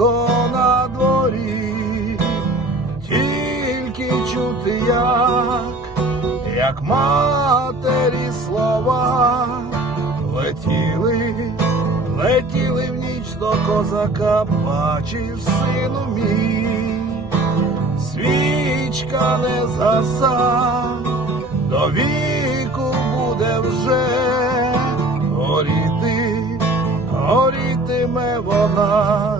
тихо на дворі, тільки чути як, як матері слова летіли, летіли в ніч до козака, бачиш, сину мій, свічка не згаса, до віку буде вже горіти, горітиме вона,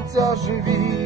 Повернуться живі.